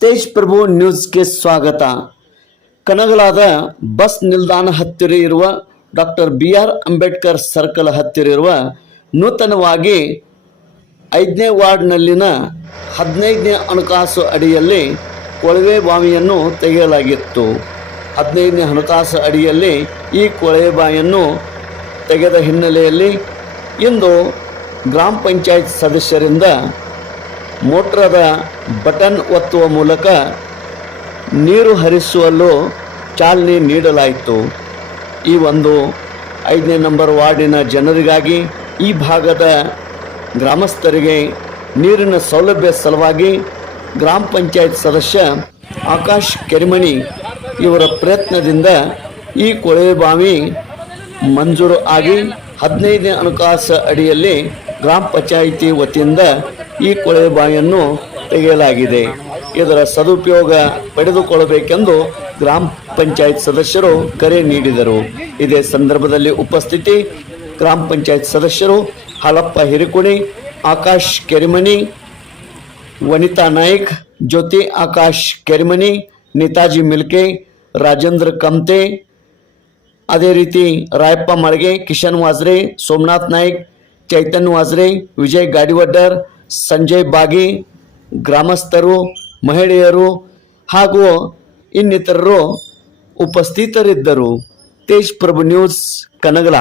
ತೇಜ್ ಪ್ರಭು ನ್ಯೂಸ್ಗೆ ಸ್ವಾಗತ. ಕನಗಲಾದ ಬಸ್ ನಿಲ್ದಾಣ ಹತ್ತಿರ ಇರುವ doctor B R Ambedkar circle ಹತ್ತಿರ ಇರುವ ನೂತನವಾಗಿ ಐದನೇ ವಾರ್ಡ್ನಲ್ಲಿನ ಹದಿನೈದನೇ ಹಣಕಾಸು ಅಡಿಯಲ್ಲಿ ಕೊಳವೆ ಬಾವಿಯನ್ನು ತೆಗೆಯಲಾಗಿತ್ತು. ಹದಿನೈದನೇ ಹಣಕಾಸು ಅಡಿಯಲ್ಲಿ ಈ ಕೊಳವೆ ಬಾವಿಯನ್ನು ತೆಗೆದ ಹಿನ್ನೆಲೆಯಲ್ಲಿ ಇಂದು ಗ್ರಾಮ ಪಂಚಾಯತ್ ಸದಸ್ಯರಿಂದ ಮೋಟ್ರದ ಬಟನ್ ಒತ್ತುವ ಮೂಲಕ ನೀರು ಹರಿಸುವಲ್ಲೂ ಚಾಲನೆ ನೀಡಲಾಯಿತು. ಈ ಒಂದು ಐದನೇ ನಂಬರ್ ವಾರ್ಡಿನ ಜನರಿಗಾಗಿ ಈ ಭಾಗದ ಗ್ರಾಮಸ್ಥರಿಗೆ ನೀರಿನ ಸೌಲಭ್ಯ ಸಲುವಾಗಿ ಗ್ರಾಮ ಪಂಚಾಯತ್ ಸದಸ್ಯ ಆಕಾಶ್ ಕೆರಿಮಣಿ ಇವರ ಪ್ರಯತ್ನದಿಂದ ಈ ಕೊಳವೆ ಬಾವಿ ಮಂಜೂರು ಆಗಿ ಹದಿನೈದನೇ ಅನುಕಾಸ ಅಡಿಯಲ್ಲಿ ಗ್ರಾಮ ಪಂಚಾಯಿತಿ ವತಿಯಿಂದ ಈ ಕೊಳವೆ ಬಾವಿಯನ್ನು ತೆಗೆಯಲಾಗಿದೆ. ಇದರ ಸದುಪಯೋಗ ಪಡೆದುಕೊಳ್ಳಬೇಕೆಂದು ಗ್ರಾಮ ಪಂಚಾಯತ್ ಸದಸ್ಯರು ಕರೆ ನೀಡಿದರು. ಇದೇ ಸಂದರ್ಭದಲ್ಲಿ ಉಪಸ್ಥಿತಿ, ಗ್ರಾಮ ಪಂಚಾಯತ್ ಸದಸ್ಯರು ಹಾಲಪ್ಪ ಹಿರಿಕುಣಿ, ಆಕಾಶ್ ಕೆರಿಮನಿ, ವನಿತಾ ನಾಯ್ಕ್, ಜ್ಯೋತಿ ಆಕಾಶ್ ಕೆರಿಮನಿ, ನೇತಾಜಿ ಮಿಲ್ಕೆ, ರಾಜೇಂದ್ರ ಕಮ್ತೆ ಅದೇ ರೀತಿ ರಾಯಪ್ಪ ಮಳ್ಗೆ, ಕಿಶನ್ ವಾಜ್ರೆ, ಸೋಮನಾಥ್ ನಾಯ್ಕ್, ಚೈತನ್ಯ ವಾಜ್ರೆ, ವಿಜಯ್ ಗಾಡಿವಡ್ಡರ್ ಸಂಜಯ್ ಬಾಗಿ ಗ್ರಾಮಸ್ಥರು ಮಹಿಳೆಯರು ಹಾಗೂ ಇನ್ನಿತರರು ಉಪಸ್ಥಿತರಿದ್ದರು. ತೇಜ್ ಪ್ರಭು ನ್ಯೂಸ್ ಕನಗಲ.